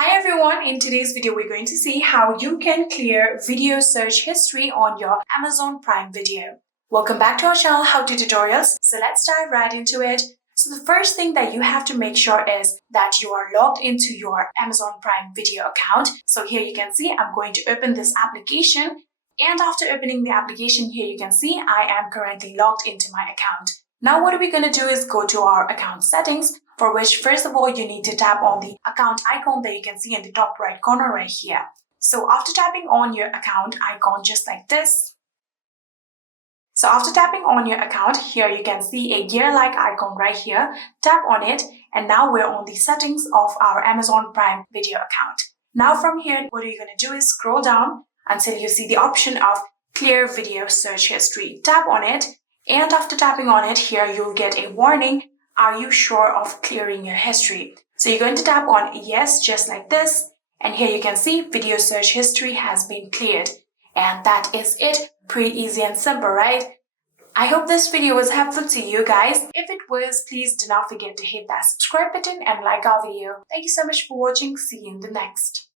Hi everyone, in today's video we're going to see how you can clear video search history on your Amazon Prime Video. Welcome back to our channel How To Tutorials. So let's dive right into it. So the first thing that you have to make sure is that you are logged into your Amazon Prime Video account. So here you can see I'm going to open this application, and after opening the application here you can see I am currently logged into my account. Now what we're going to do is go to our account settings, for which first of all you need to tap on the account icon that you can see in the top right corner right here. So after tapping on your account icon just like this, so after tapping on your account, here you can see a gear-like icon right here. Tap on it, and now we're on the settings of our Amazon Prime Video account. Now from here, what you're going to do is scroll down until you see the option of Clear Video Search History. Tap on it, and after tapping on it, here you'll get a warning. Are you sure of clearing your history? So you're going to tap on yes, just like this, and here you can see Video Search History has been cleared. And that is it. Pretty easy and simple, right? I hope this video was helpful to you guys. If it was, please do not forget to hit that subscribe button and like our video. Thank you so much for watching. See you in the next.